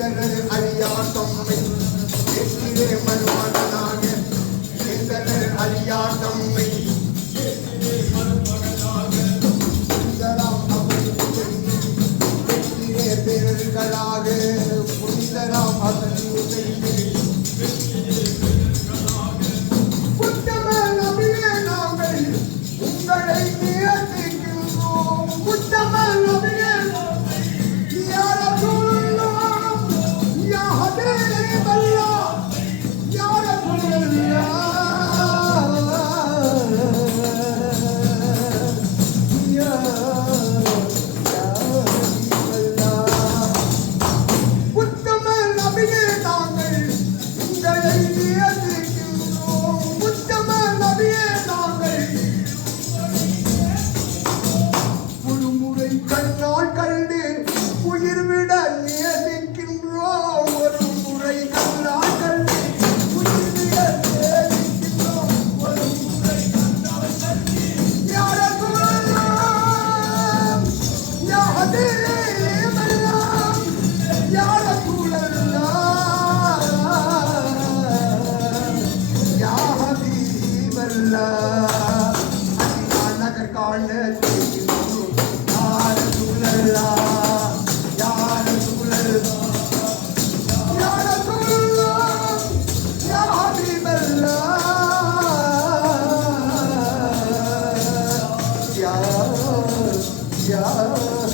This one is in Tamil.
புனிதரர் அழியா தம்மை எத்திரே மருமகனாக புனிதரர் அழியா தம்மை பேரர்களாக புனிதராம் அசனி உங்களை நேசிக்கின்றோம் குற்றமல் நபியே யா ரசூலுல்லாஹ் யா ஹபீபல்லாஹ் யா ரசூலுல்லாஹ் யா குற்றமல் நபியே நாங்கள் உங்களை நேசிக்கின்றோம் குற்றமல் நபியே நாங்கள் கண்ணால் கண்டு உயிர் விட நேசிக்கின்றோம் ஒரு முறை கண்ணால் கண்டு உயிர் விட நேசிக்கின்றோம் ஒரு முறை கண்ணால் கண்டு யார சூழலாம் யா ஹபீபல்லாஹ் யார சூழலாம் யா ஹபீபல்லாஹ் நகர் காண Yeah.